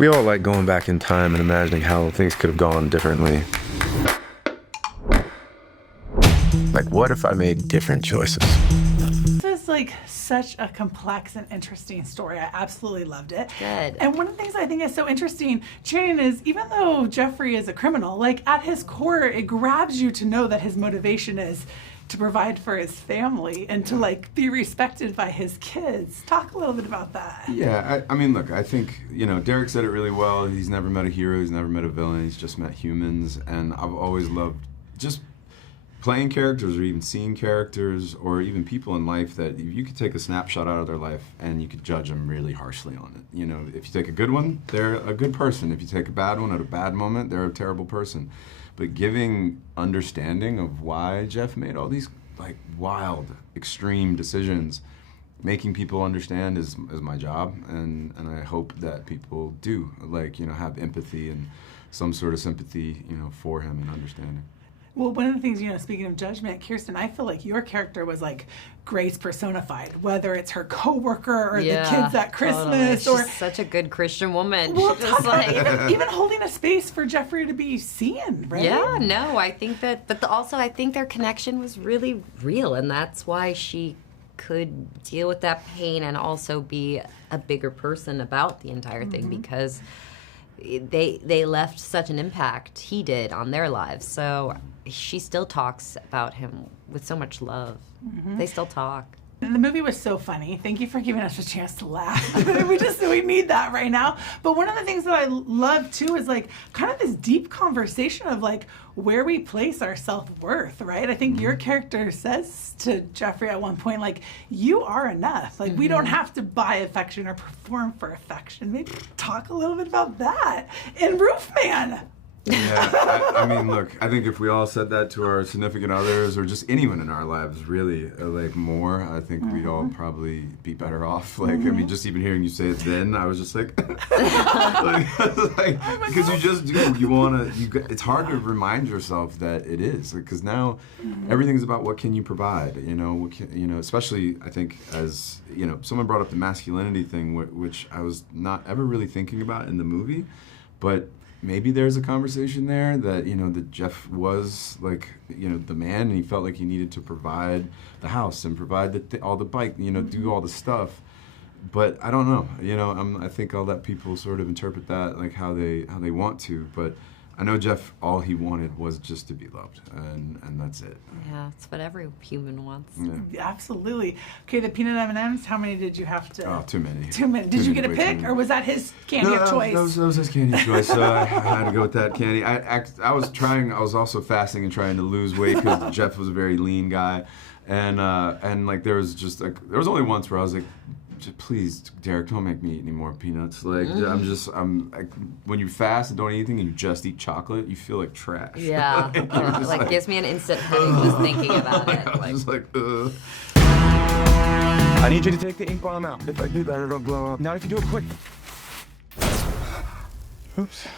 We all like going back in time and imagining how things could have gone differently. Like, what if I made different choices? This is like such a complex and interesting story. I absolutely loved it. Good. And one of the things I think is so interesting, Jane, is even though Jeffrey is a criminal, like at his core, it grabs you to know that his motivation is to provide for his family and to like be respected by his kids. Talk a little bit about that. Yeah, I mean, look, I think, Derek said it really well. He's never met a hero, he's never met a villain, he's just met humans. And I've always loved just playing characters or even seeing characters or even people in life that you could take a snapshot out of their life and you could judge them really harshly on it. If you take a good one, they're a good person. If you take a bad one at a bad moment, they're a terrible person. But giving understanding of why Jeff made all these like wild, extreme decisions, making people understand is my job, and I hope that people do have empathy and some sort of sympathy for him and understanding. Well, one of the things, speaking of judgment, Kirsten, I feel like your character was like grace personified, whether it's her coworker or the kids at Christmas. Totally. She's such a good Christian woman. Well, She's just like even holding a space for Jeffrey to be seen, right? Yeah, no, I think that, but also I think their connection was really real, and that's why she could deal with that pain and also be a bigger person about the entire thing, because they left such an impact, he did, on their lives. So she still talks about him with so much love. They still talk. And the movie was so funny. Thank you for giving us a chance to laugh. we need that right now. But one of the things that I love too is like kind of this deep conversation of like where we place our self-worth, right? I think your character says to Jeffrey at one point, like, you are enough. Like, we don't have to buy affection or perform for affection. Maybe talk a little bit about that in Roofman. Yeah, I mean, look, I think if we all said that to our significant others or just anyone in our lives, really, I think we'd all probably be better off. I mean, just even hearing you say it then, I was just like, because you just do. It's hard to remind yourself that it is, because now everything's about what can you provide, especially, I think, as, someone brought up the masculinity thing, which I was not ever really thinking about in the movie, but maybe there's a conversation there that, that Jeff was the man, and he felt like he needed to provide the house and provide all the bike, do all the stuff. But I don't know, I think I'll let people sort of interpret that like how they want to. But I know Jeff, all he wanted was just to be loved, and that's it. Yeah, it's what every human wants. Yeah. Absolutely. Okay, the peanut M&Ms, how many did you have to? Oh, too many. Too many. Did you get a pick, or was that his candy of choice? That was his candy of choice, so I had to go with that candy. I was also fasting and trying to lose weight because Jeff was a very lean guy, and there was only once where I was like, please, Derek, don't make me eat any more peanuts. When you fast and don't eat anything and you just eat chocolate, you feel like trash. Yeah, gives me an instant headache just thinking about it. I was just like, ugh. I need you to take the ink bomb out. If I do that, it'll blow up. Not if you do it quick. Oops.